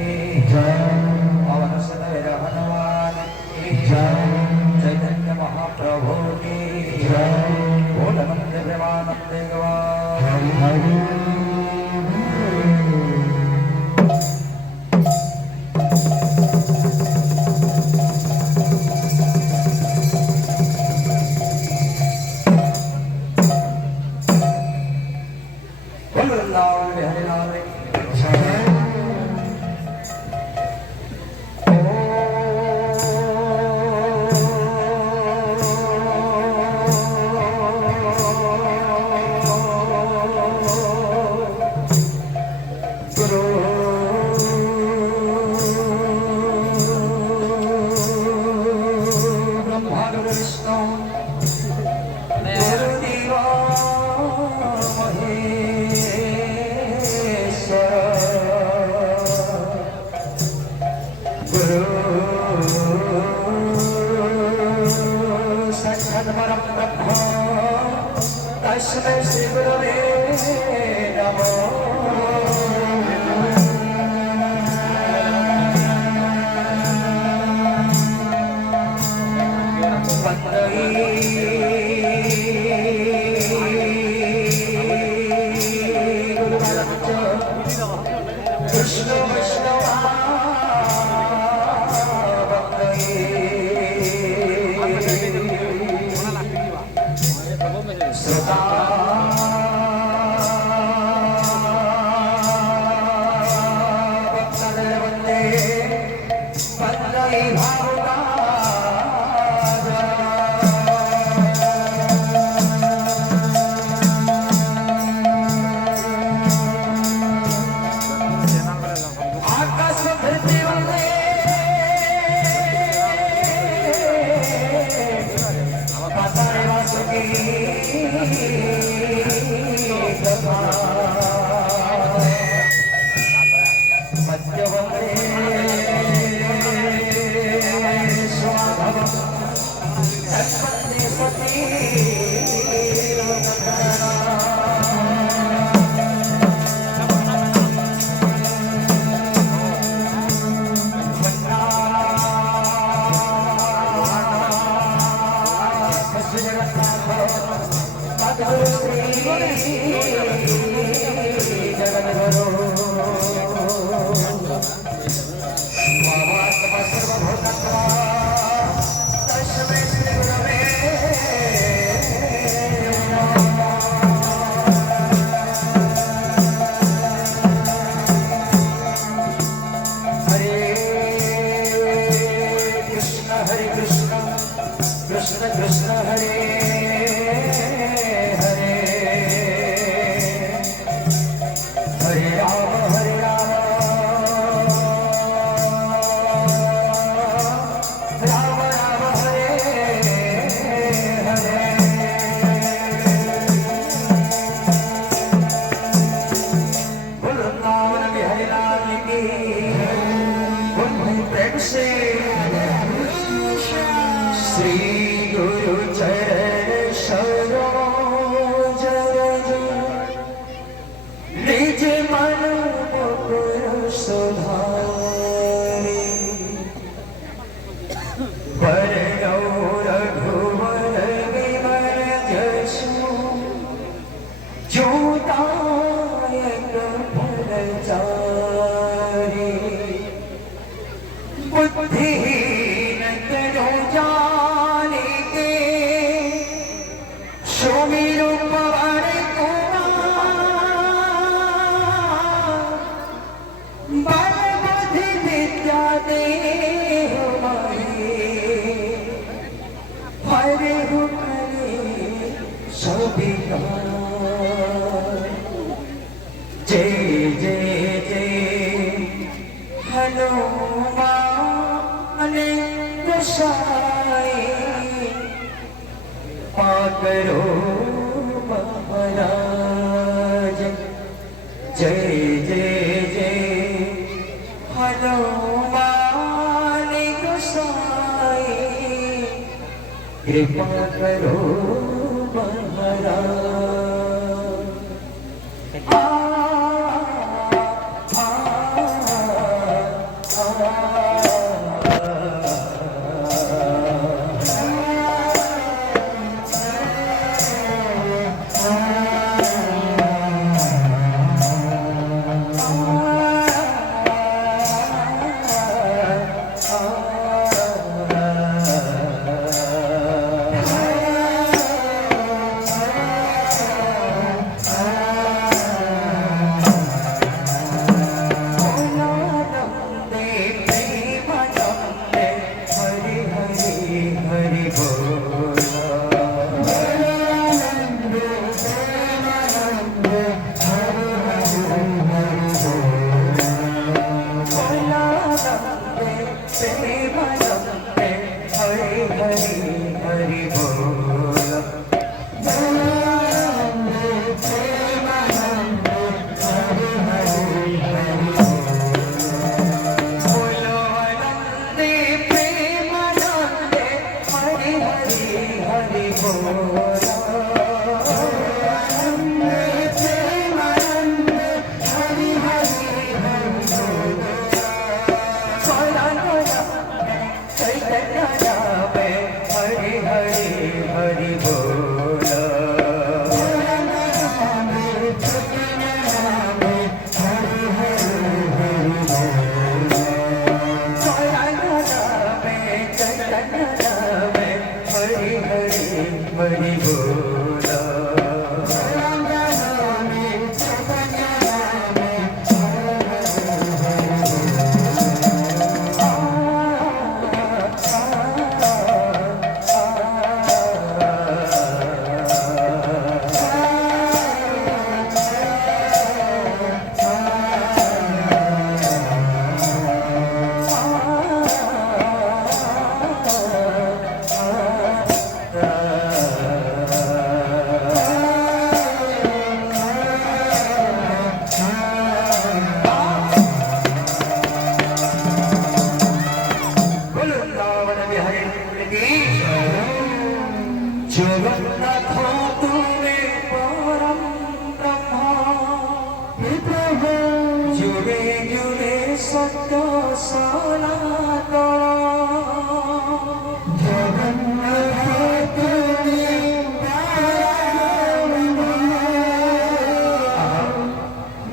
की पवन सुत हनुमान की चैतन्य महाप्रभु की बोलनंद प्रेमानंद करो महाराज जय जय जय हनुमान गोसाई कृपा करो महाराज। সনাতন জগন্নাথ তুমি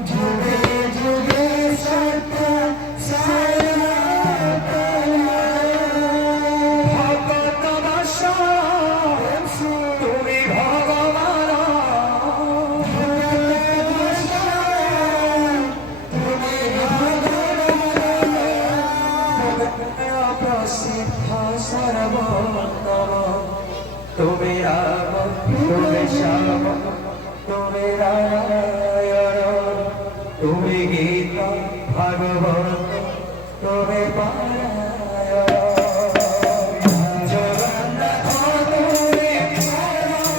যুগে যুগে সত্য সনাতন ভগত বৎস তুমি ভগবান প্রসিদ্ধ সর্বোত্তম তুমি রাম তুমি শ্যাম তুমি নারায়ণ তুমি গীতা ভাগবত তুমি পারায়ণ জগন্নাথ তুমি সত্য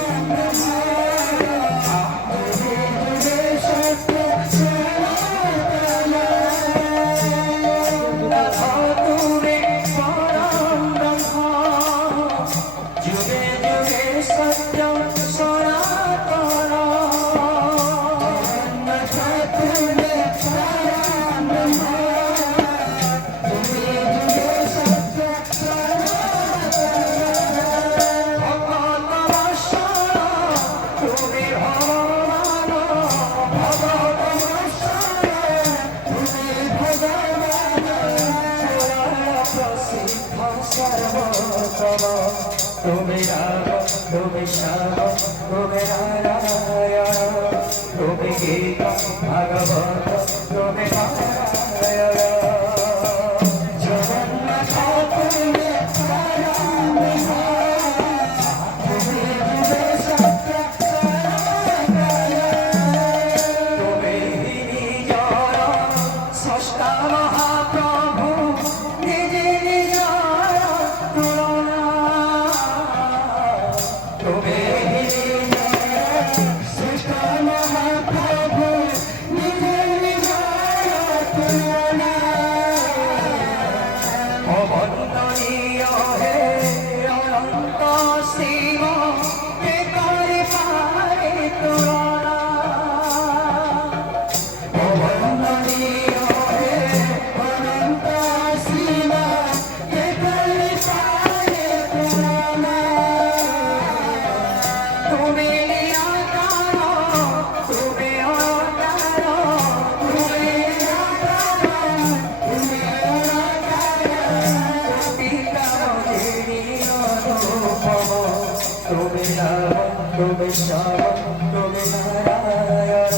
তুমি পরম ব্রহ্ম যুগে যুগে সত্য সনাতন তুমি পরম ব্রহ্ম যুগে যুগে সত্য সনাতন ভগত বৎস তুমি ভগবান ভগত বৎস তুমি ভগবান প্রসিদ্ধ সর্বোত্তম তুমি রাম তুমি শ্যাম তুমি নারায়ণ তুমি গীতা ভাগবত তুমি পারায়ণ জগন্নাথ তুমি পরম ব্রহ্ম তুমি যুগে সত্য সনাতন তুমি নিজর স্রষ্টা মহাপ্রভু নিজে নিজর তুলনা তুমি নিজর স্রষ্টা মহাপ্রভু নিজে নিজর তুলনা অবন্দনীয় হে অনন্ত শিব কে করে পারে তুলনা অবন্দনীয় হে অনন্ত শিব কে করে পারে তুলনা তুমি নিরাকার তুমি অকার তুমি নিরাকার তুমি অকার তুমি রাম তুমি শ্যাম তুমি নারায়ণ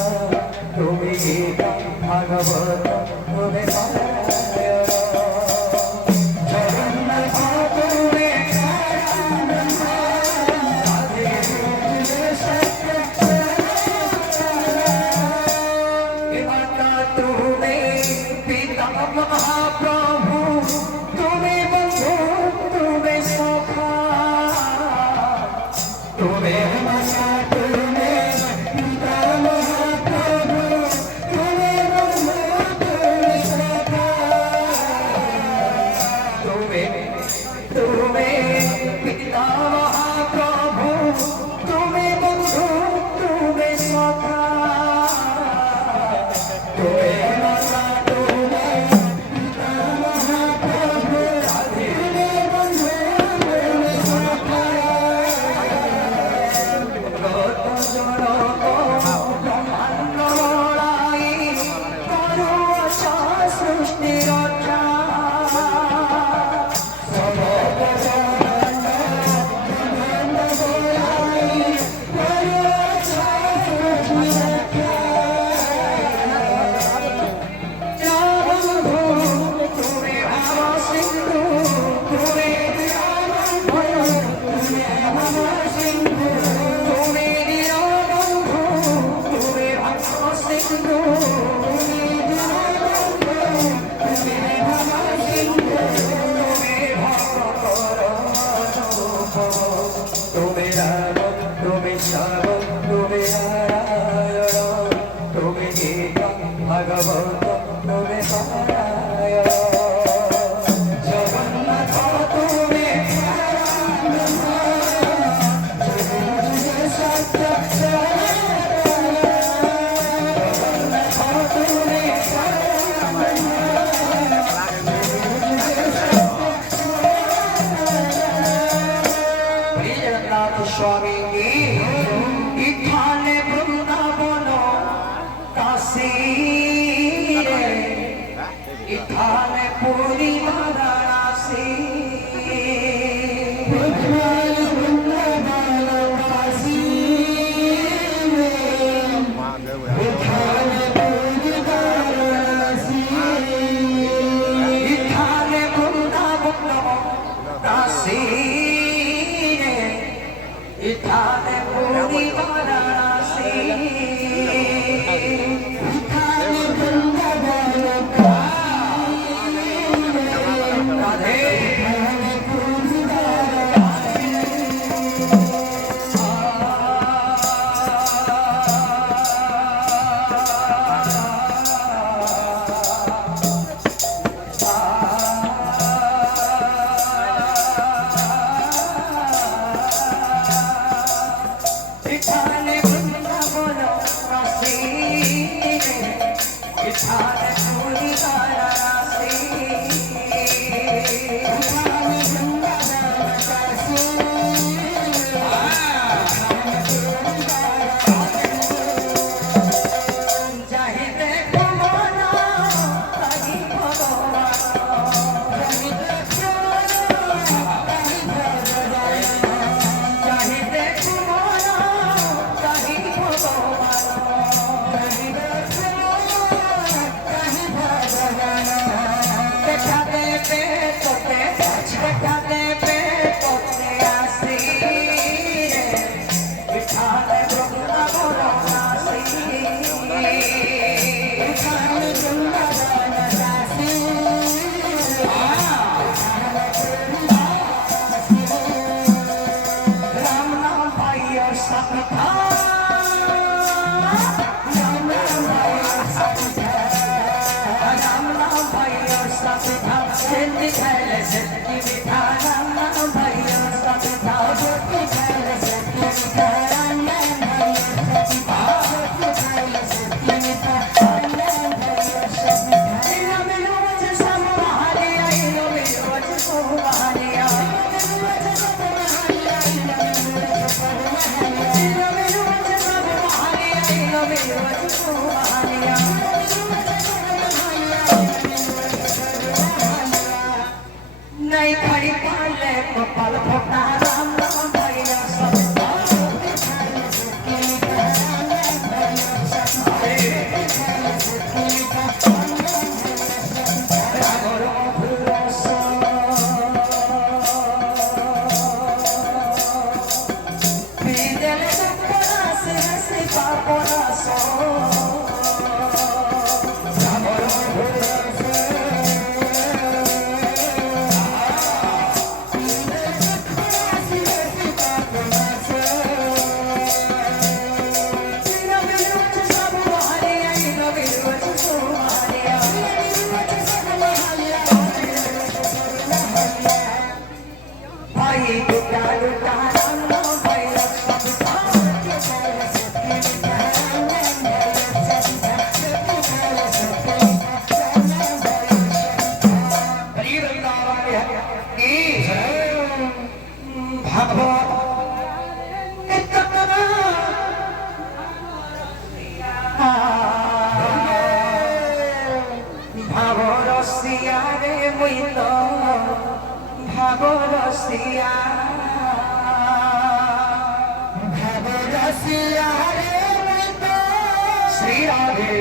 তুমি গীতা ভাগবত তুমি পারায়ণ জগন্নাথ তুমি পরম ব্রহ্ম যুগে যুগে সত্য সনাতন তুমি পিতা মহাপ্রভু তুমি বন্ধু তুমি সখা তুমি মাতা তুমি পিতা মহাপ্রভু তুমি বন্ধু তুমি সখা তুমি তুমি পিতা মহাপ্রভু তুমি বন্ধু তুমি সখা তুমি মাতা তুমি পিতা মহাপ্রভু विठाल पुरी वाराणसी विठाल वृंदावनवासी विठाल पुरी वाराणसी विठाल वृंदावनवासी विठाल पुरी वाराणसी विठाल नहीं खड़ी पाले गोपाल भोटा राम राम भैया सब श्री राधे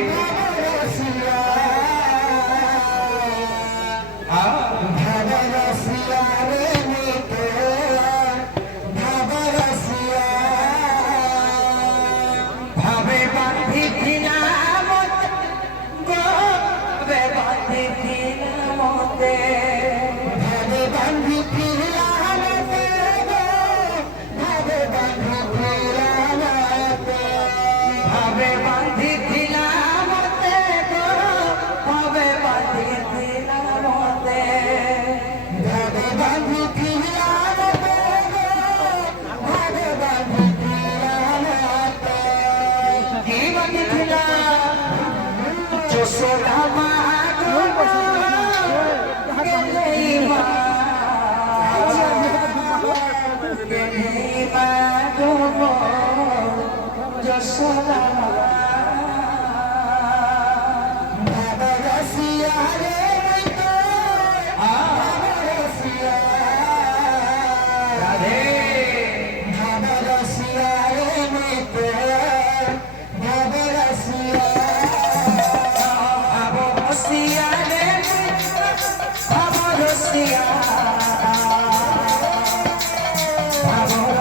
भावे बांधी दिला मोते भावे बांधी दिला भावे बांधी दिला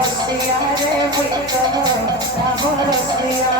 रसिया रे प्रीतम भाव रसिया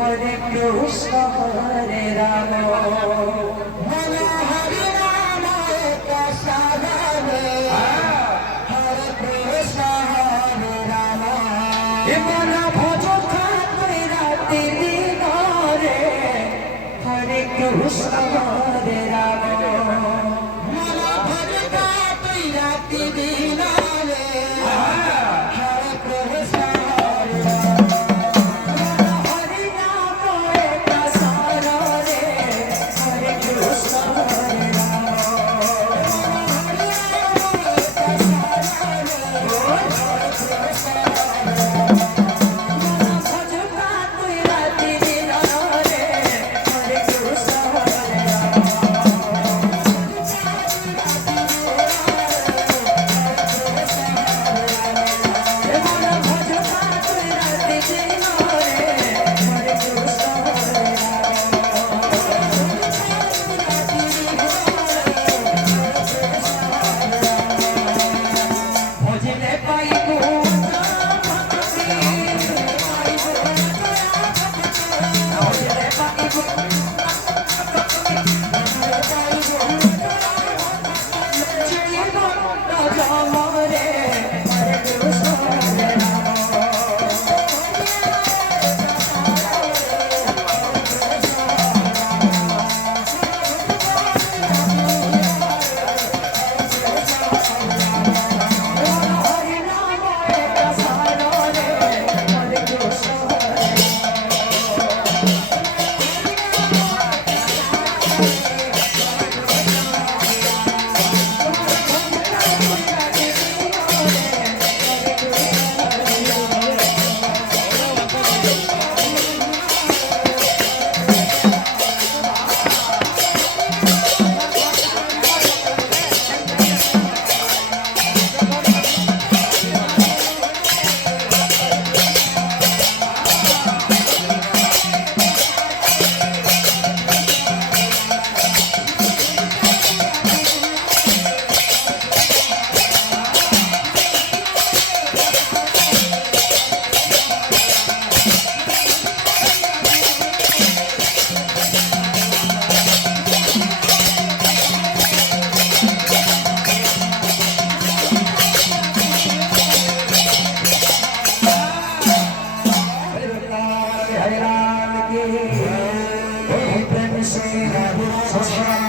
हरे कृष्ण हरे राम हरे राम हरे कृष्ण हरे राम मन भज राति दिन रे हरे कृष्ण हरे राम मन भज राति दिन रे हरे कृष्ण प्रेम से